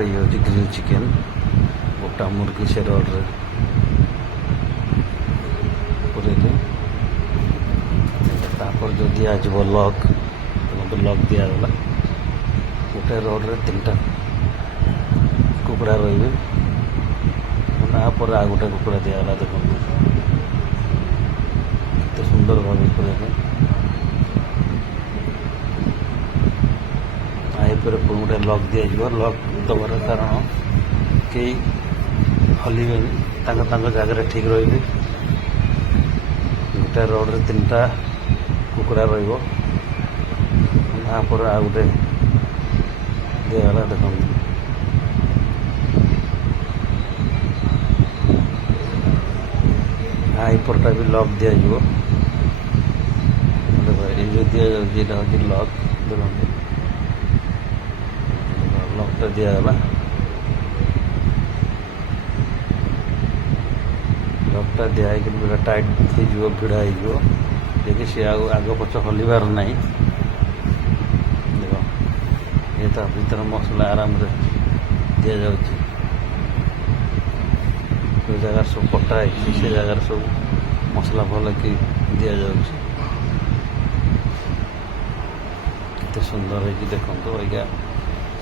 ये हूँ grill chicken गोटा मुर्गी से रोड्रे पूरे तापर जो दिज लग तो लग दिगला गोटे रोड्रे 3टा कुकड़ा रे तापर आ गोटे कुकड़ा दिगला देखो केते सुंदर भाव पूरे आईपर गोटे लक दिज्व लक दबार कारण कई हल्वे जगह ठीक रही गोटे रोड्रे 3टा कुकड़ा रपर आ गोटे दिगला देख आईपरटा भी लक दिज्व ये जो दि जाऊँ लक देखो लकटा दिगला लकटा दिखाई पूरा टाइट हो भिड़ा हो देखिए सी आग पछ हल्बार ना देख ये तो भीतर मसला आराम से दि जाऊँ जो जगार सब कटा है से जगार सब मसला भल कि दि जाऊँ केते सुंदर है देखो आज्ञा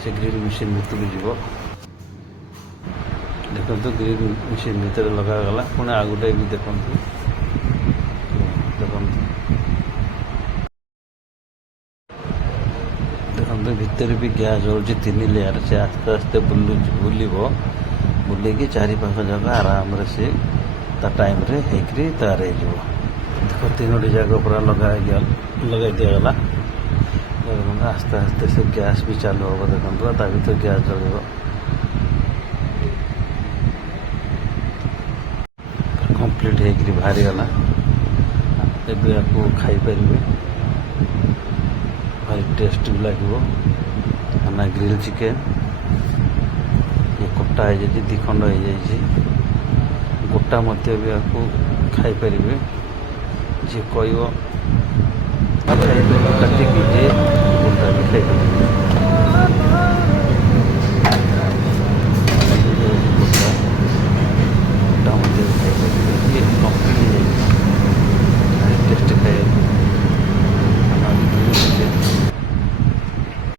से ग्रिल मशीन भितर जीव देखो ग्रिल मशीन भितर लगागला पुणी आ गोटे भी देखो देखो भितर भी गैस जलूँ 3 लेयर से आस्ते आस्ते बुल बुलेकी 4-5 जगह आराम से टाइम रे होकरी तैयार हो देखो 3टी जगह पूरा लगा दिगला आस्ते आस्ते से गैस भी चालू हम देखो ता भर गैस जल कंप्लीट होकरी बाहरी गला एबे आपको खाई पारे भारी टेस्ट भी लगे ना ग्रिल चिकेन ये कटा है 2 खंड हो जाए गोटा मध्य भी आपको खाई पारे जी कह काटिकी गोटा भी खाई